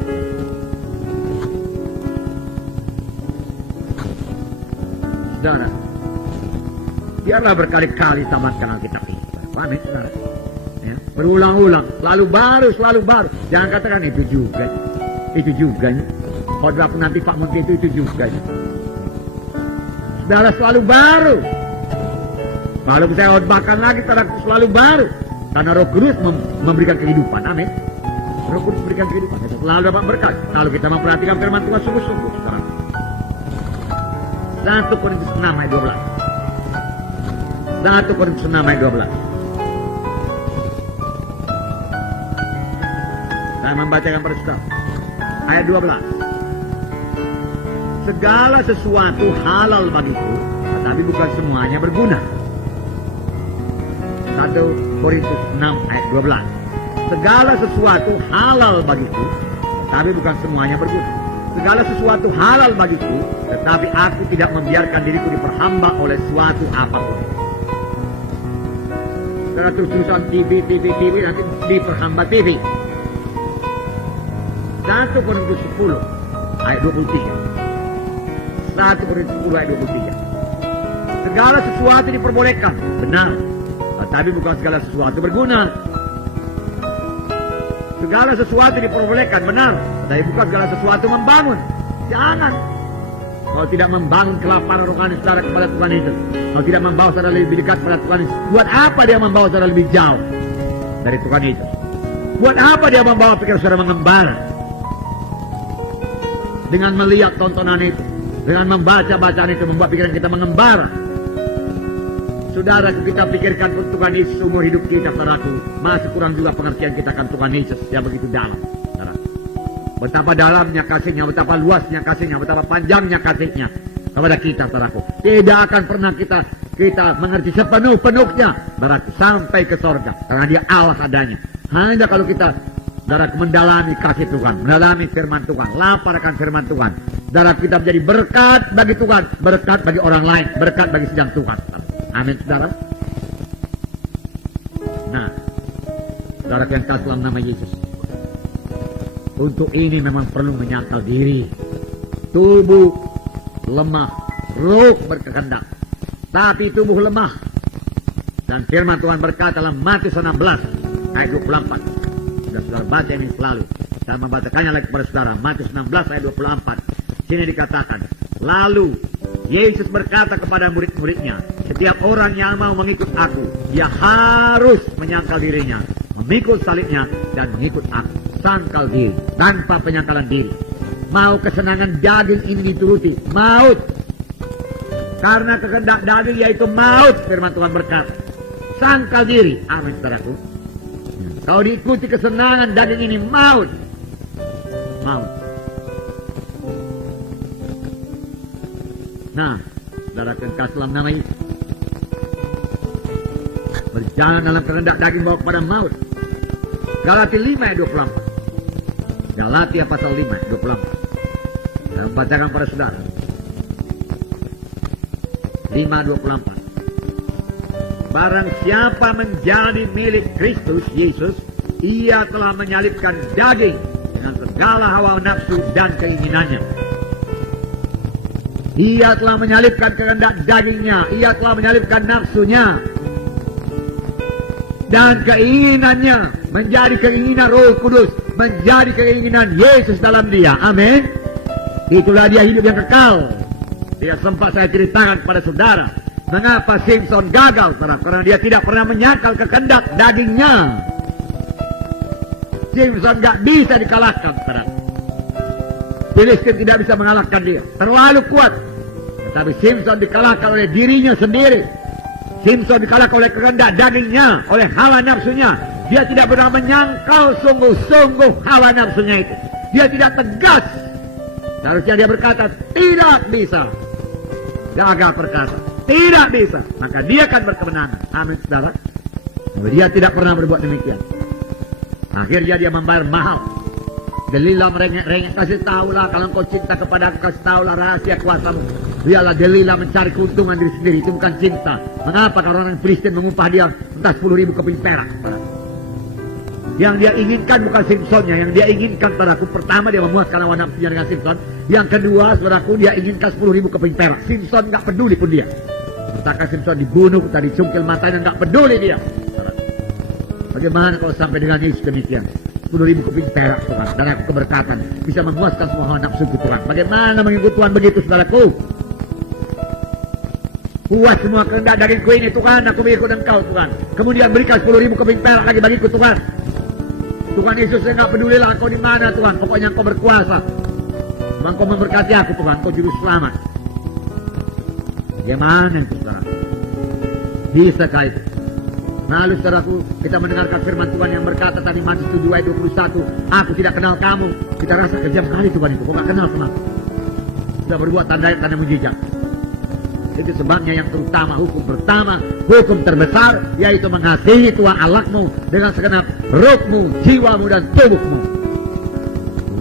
Saudara, biarlah berkali-kali tamatkan Alkitab ini. Paham ya, saudara? Ya, berulang-ulang, selalu baru. Jangan katakan itu juga. Khotbah nanti Pak Menteri itu juga. Saudara, selalu baru. Kalau saya khotbahkan lagi, saudara, selalu baru. Karena Roh Kudus memberikan kehidupan. Amin. Roh Kudus memberikan kehidupan. Selalu dapat berkat. Kalau kita memperhatikan firman Tuhan sungguh-sungguh, saudara. 1 Korintus 6 ayat 12. 1 Korintus 6 ayat 12. Saya membacakan pada saudara. Ayat 12. Segala sesuatu halal bagiku, tetapi bukan semuanya berguna. 1 Korintus 6 ayat 12. Segala sesuatu halal bagiku, tetapi bukan semuanya berguna. Segala sesuatu halal bagiku, tetapi aku tidak membiarkan diriku diperhamba oleh suatu apapun. Setelah terus-terusan TV, nanti diperhamba TV. 1 Korintus 10 ayat 23. 1 Korintus 10 ayat 23. Segala sesuatu diperbolehkan, benar, tetapi bukan segala sesuatu berguna. Segala sesuatu diperbolehkan, benar, tetapi bukan segala sesuatu membangun. Jangan. Kalau tidak membangun kelaparan rohani saudara kepada Tuhan itu, kalau tidak membawa saudara lebih dekat pada Tuhan itu, buat apa dia membawa saudara lebih jauh dari Tuhan itu? Buat apa dia membawa pikiran saudara mengembara dengan melihat tontonan itu, dengan membaca bacaan itu, membuat pikiran kita mengembara? Saudara, kita pikirkan Tuhan Yesus umur hidup kita, saudaraku, masih kurang juga pengertian kita akan Tuhan Yesus yang begitu dalam, saudara. Betapa dalamnya kasihnya, betapa luasnya kasihnya, betapa panjangnya kasihnya kepada kita, saudaraku. Tidak akan pernah kita mengerti sepenuh-penuhnya, saudaraku, sampai ke sorga, karena dia Allah adanya. Hanya kalau kita, saudaraku, mendalami kasih Tuhan, mendalami firman Tuhan, lapar akan firman Tuhan, saudara, kita menjadi berkat bagi Tuhan, berkat bagi orang lain, berkat bagi sedang Tuhan. Amin, saudara. Nah, saudara yang kasih dalam nama Yesus, untuk ini memang perlu menyangkal diri. Tubuh lemah, roh berkehendak, tapi tubuh lemah. Dan firman Tuhan berkata dalam Matius 16 ayat 24. Sudah saudara baca ini selalu. Saya membacakannya lagi kepada saudara. Matius 16 ayat 24. Sini dikatakan, lalu Yesus berkata kepada murid-muridnya, setiap orang yang mau mengikut aku, dia harus menyangkal dirinya, memikul salibnya, dan mengikut aku. Sangkal diri, tanpa penyangkalan diri. Mau kesenangan daging ini dituruti, maut. Karena kehendak daging yaitu maut, firman Tuhan berkata. Sangkal diri, amin, saudaraku. Kalau diikuti kesenangan daging ini, maut. Maut. Nah, saudara kasih dalam nama Yesus, berjalan dalam kehendak daging bawa kepada maut. Galatia 5 ayat 24. Galatia pasal 5 ayat 24. Saya membacakan pada saudara. 5:24. Barang siapa menjadi milik Kristus Yesus, ia telah menyalibkan daging dengan segala hawa nafsu dan keinginannya. Ia telah menyalibkan kehendak dagingnya, ia telah menyalibkan nafsunya dan keinginannya, menjadi keinginan Roh Kudus, menjadi keinginan Yesus dalam dia. Amin. Itulah dia hidup yang kekal. Tidak sempat saya ceritakan kepada saudara mengapa Simpson gagal, saudara, karena dia tidak pernah menyangkal kehendak dagingnya. Simpson gak bisa dikalahkan, saudara. Filistin tidak bisa mengalahkan dia, terlalu kuat. Tetapi Simpson dikalahkan oleh dirinya sendiri. Simpson dikalahkan oleh kehendak dagingnya, oleh hawa nafsunya. Dia tidak pernah menyangkal sungguh-sungguh hawa nafsunya itu. Dia tidak tegas. Seharusnya dia berkata, tidak bisa. Gagal berkata, tidak bisa. Maka dia akan berkemenangan. Amin, saudara. Dia tidak pernah berbuat demikian. Akhirnya dia membayar mahal. Delilah merengek-rengek, kasih tahulah kalau engkau cinta kepada aku, kasih tahulah rahasia kuasamu. Biarlah Delilah mencari keuntungan diri sendiri, itu bukan cinta. Mengapa? Karena orang Filistin mengupah dia entah 10.000 keping perak. Yang dia inginkan bukan Simpsonnya, yang dia inginkan, saudaraku, pertama dia memuaskan hawa nafsunya dengan Simpson. Yang kedua, saudaraku, dia inginkan 10.000 keping perak. Simpson nggak peduli pun dia. Entahkah Simpson dibunuh, tadi cungkil matanya, nggak peduli dia. Bagaimana kalau sampai dengan Yesus demikian? 10.000 keping perak, Tuhan, dan aku keberkatan bisa memuaskan semua hawa nafsu Tuhan. Bagaimana mengikut Tuhan begitu, saudaraku? Puas semua kehendak dagingku ini, Tuhan, aku mengikut Engkau, Tuhan. Kemudian berikan 10.000 keping perak lagi bagiku, Tuhan. Tuhan Yesus, saya nggak pedulilah Engkau di mana, Tuhan. Pokoknya Engkau berkuasa. Engkau memberkati aku, Tuhan. Engkau juru selamat. Bagaimana itu saudara? Bisakah itu? Lalu saudaraku, kita mendengarkan firman Tuhan yang berkata tadi Matius 7 ayat 21, aku tidak kenal kamu. Kita rasa kejam kali Tuhan itu, kok gak kenal sama aku? Sudah berbuat tanda mujizat. Itu sebabnya yang terutama, hukum pertama, hukum terbesar, yaitu mengasihi Tuhan Allahmu dengan segenap rohmu, jiwamu dan tubuhmu.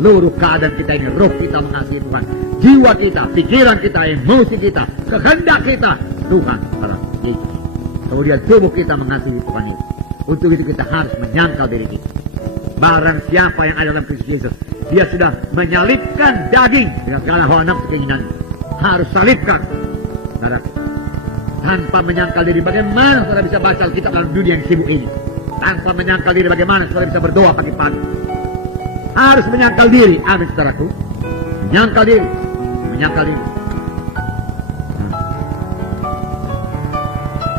Seluruh keadaan kita ini, roh kita mengasihi Tuhan, jiwa kita, pikiran kita, emosi kita, kehendak kita, Tuhan Allah Yesus. Kemudian tubuh kita mengasihi Tuhan Yesus. Untuk itu kita harus menyangkal diri kita. Barang siapa yang ada dalam Kristus Yesus, dia sudah menyalibkan daging dengan segala hawa nafsu keinginan. Harus salibkan. Tanpa menyangkal diri, bagaimana saudara bisa baca Alkitab dalam dunia yang sibuk ini? Tanpa menyangkal diri, bagaimana saudara bisa berdoa pagi-pagi? Harus menyangkal diri. Amin saudaraku. Menyangkal diri. Menyangkal diri.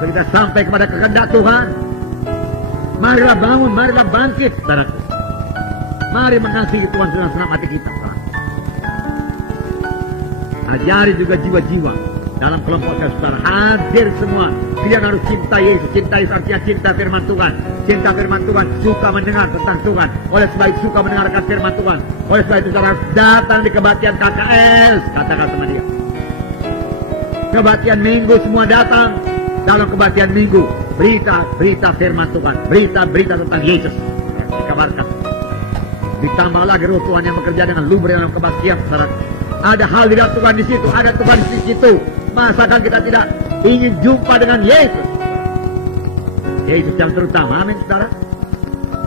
Kita sampai kepada kehendak Tuhan. Marilah bangun, marilah bangkit saudaraku. Mari mengasihi Tuhan dengan senang hati kita. Ajari juga jiwa-jiwa dalam kelompok saudara, hadir semua. Kalian harus cinta Yesus. Cinta Yesus artinya cinta firman Tuhan. Cinta firman Tuhan, suka mendengar tentang Tuhan. Oleh sebab itu suka mendengarkan firman Tuhan. Oleh sebab itu saudara harus datang di kebaktian KKS. Katakan sama dia. Kebaktian minggu semua datang. Dalam kebaktian minggu, berita firman Tuhan. Berita tentang Yesus dikabarkan. Ditambah lagi roh Tuhan yang bekerja dengan luber dalam kebaktian saudara. Ada hal di dalam Tuhan di situ, ada Tuhan di situ. Masakan kita tidak ingin jumpa dengan Yesus? Yesus yang terutama, amin saudara.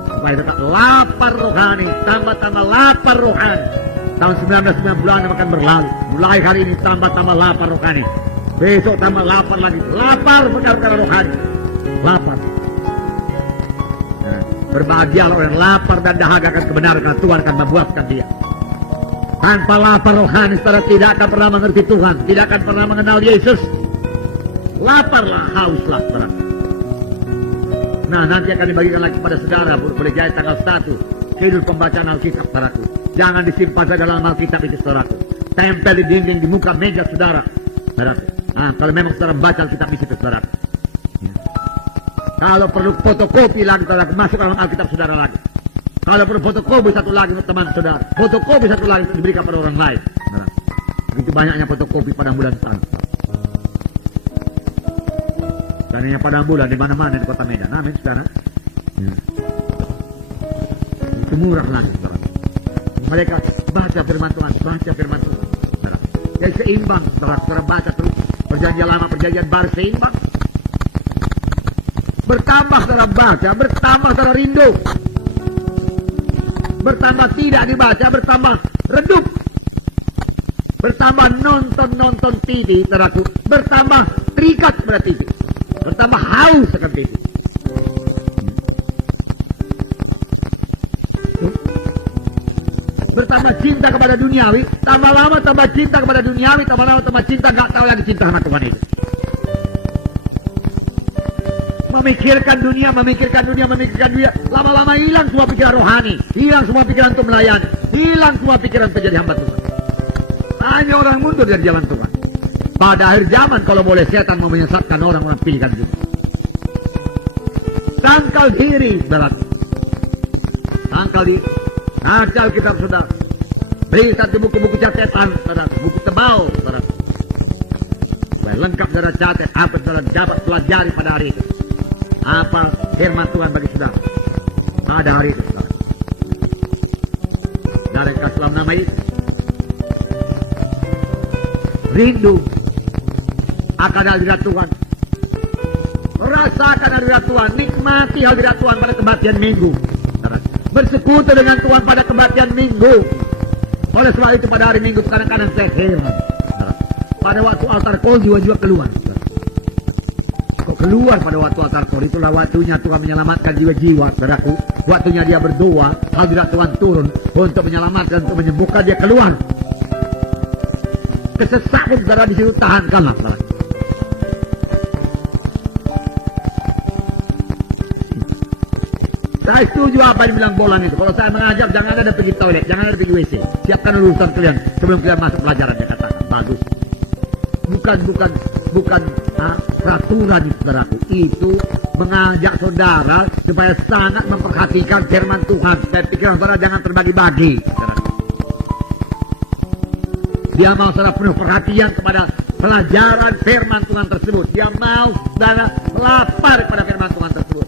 Supaya tetap lapar rohani, tambah lapar rohani. Tahun 1990 akan berlalu. Mulai hari ini tambah lapar rohani. Besok tambah lapar lagi. Lapar perkara rohani. Lapar. Nah, berbahagialah orang lapar dan dahaga akan kebenaran, karena Tuhan akan membuaskan dia. Tanpa lapar rohani, saudara tidak akan pernah mengerti Tuhan, tidak akan pernah mengenal Yesus. Laparlah, hauslah, saudara. Nah, nanti akan dibagikan lagi kepada saudara, boleh jadi tanggal 1, judul pembacaan Alkitab, saudaraku. Jangan disimpan saja dalam Alkitab itu, saudaraku. Tempel di dinding, di muka meja saudara, saudaraku. Nah, kalau memang saudara baca Alkitab di situ, saudaraku. Ya. Kalau perlu fotokopi lagi, saudaraku, masuk dalam Alkitab saudara lagi. Kalau perlu fotokopi satu lagi untuk teman saudara, fotokopi satu lagi untuk diberikan pada orang lain. Nah, begitu banyaknya fotokopi pada bulan sekarang. Dan yang pada bulan di mana-mana di kota Medan. Amin saudara. Ya. Itu murah lagi saudara. Mereka baca firman Tuhan, saudara. Jadi seimbang, saudara baca terus. Perjanjian lama, perjanjian baru seimbang. Bertambah saudara baca, bertambah saudara rindu. Bertambah tidak dibaca, bertambah redup. Bertambah nonton TV, saudaraku. Bertambah terikat pada TV. Bertambah haus akan TV. Bertambah cinta kepada duniawi. Tambah lama tambah cinta kepada duniawi. Tambah lama tambah cinta, gak tahu lagi cinta sama Tuhan itu. Memikirkan dunia. Lama-lama hilang semua pikiran rohani. Hilang semua pikiran untuk melayani. Hilang semua pikiran untuk jadi hamba Tuhan. Hanya orang mundur dari jalan Tuhan. Pada akhir zaman kalau boleh setan mau menyesatkan orang pilihkan juga. Tangkal diri, saudara. Tangkal diri. Baca Alkitab saudara. Berikan di buku-buku catatan, saudara. Buku tebal, saudara. Supaya lengkap saudara catat apa saudara dapat pelajari pada hari itu. Apa firman Tuhan bagi saudara pada hari itu, saudara. Dari kasih dalam nama Yesus. Rindu akan hadirat Tuhan. Rasakan hadirat Tuhan. Nikmati hadirat Tuhan pada kebaktian minggu. Bersekutu dengan Tuhan pada kebaktian minggu. Oleh sebab itu pada hari minggu kadang-kadang saya heran. Pada waktu altar call jiwa-jiwa keluar. Kok keluar pada waktu altar call? Itulah waktunya Tuhan menyelamatkan jiwa-jiwa, saudaraku. Waktunya dia berdoa, hadirat Tuhan turun untuk menyelamatkan, untuk menyembuhkan, dia keluar. Kesesakan saudara di situ, tahankanlah, saudara. Saya setuju apa yang bilang Bolan itu. Kalau saya mengajar, jangan ada pergi toilet, jangan ada pergi WC. Siapkan urusan kalian sebelum kalian masuk pelajaran, dia katakan. Bagus. bukan peraturan, saudaraku. Itu mengajak saudara supaya sangat memperhatikan firman Tuhan. Saya pikir saudara jangan terbagi-bagi, saudaraku. Dia mau saudara penuh perhatian kepada pelajaran firman Tuhan tersebut. Dia mau saudara lapar kepada firman Tuhan tersebut.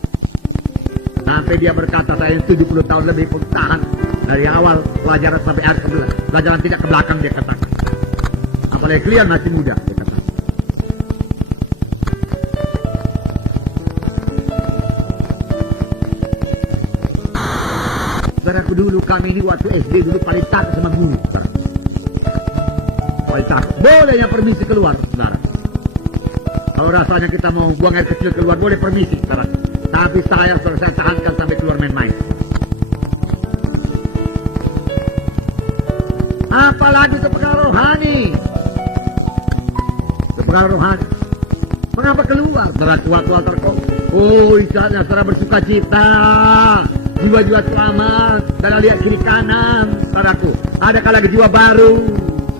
Sampai dia berkata, saya 70 tahun lebih pun tahan dari awal pelajaran sampai akhir pelajaran tidak ke belakang, dia katakan. Apalagi kalian masih muda, dia katakan. Saudaraku, dulu kami ini waktu SD dulu paling takut sama guru, saudara. Paling takut. Boleh yang permisi keluar, saudara. Kalau rasanya kita mau buang air kecil keluar, boleh permisi, saudara. Tapi saya tahankan sampai keluar main-main. Apalagi itu perkara rohani. Itu perkara rohani. Mengapa keluar? Saudara tua-tua terkok. Oh, istilahnya saudara bersuka cita. Jiwa-jiwa selamat. Saudara lihat kiri kanan, saudaraku. Ada lagi jiwa baru,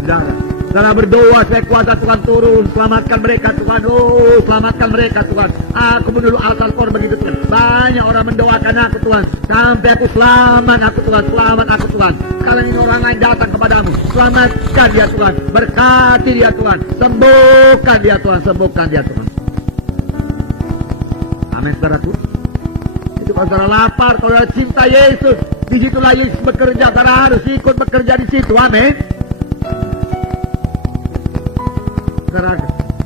saudara. Saudara berdoa, saya kuasa Tuhan turun, selamatkan mereka Tuhan. Oh, selamatkan mereka Tuhan. Aku menurut Al-Qur'an begitu Tuhan. Banyak orang mendoakan aku Tuhan, sampai aku selamat aku Tuhan, selamat aku Tuhan. Kalau ini orang lain datang kepadamu, selamatkan dia Tuhan, berkati dia Tuhan, sembuhkan dia Tuhan, sembuhkan dia Tuhan. Amin, saudaraku. Itu kalau saudara lapar, kalau saudara cinta Yesus, disitulah Yesus bekerja. Saudara harus ikut bekerja di situ. Amin.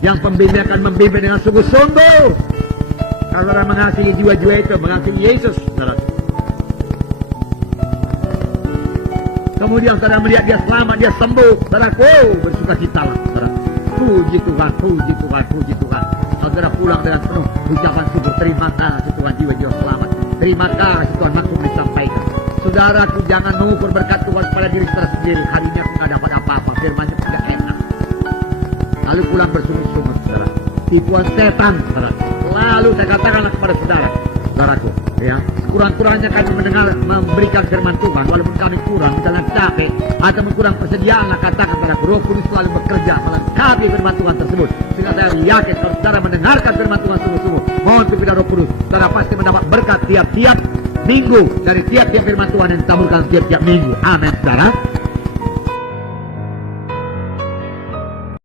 Yang pembimbing akan membimbing dengan sungguh-sungguh. Kalau saudara mengasihi jiwa-jiwa itu, mengasihi Yesus, saudara. Kemudian saudara melihat dia selamat, dia sembuh, saudara, oh, bersuka cita lah, saudara. Puji Tuhan, puji Tuhan, puji Tuhan. Saudara pulang dengan penuh ucapan syukur. Terima kasih Tuhan, jiwa-jiwa selamat. Terima kasih Tuhan, maksud disampaikan. Saudaraku, jangan mengukur berkat Tuhan pada diri saudara sendiri. Hari ini aku tidak dapat apa-apa, firman-Nya tidak enak. Lalu pulang bersungut-sungut, saudara. Tipuan setan, saudara. Lalu saya katakanlah kepada saudara, saudaraku, ya, kurang-kurangnya kami mendengar memberikan firman Tuhan, walaupun kami kurang, misalnya capek atau kurang persediaan, katakan kepada Roh Kudus selalu bekerja melengkapi firman Tuhan tersebut. Sehingga saya yakin kalau saudara mendengarkan firman Tuhan sungguh-sungguh, mohon kepada Roh Kudus, saudara pasti mendapat berkat tiap-tiap minggu dari tiap-tiap firman Tuhan yang ditaburkan tiap-tiap minggu. Amin, saudara.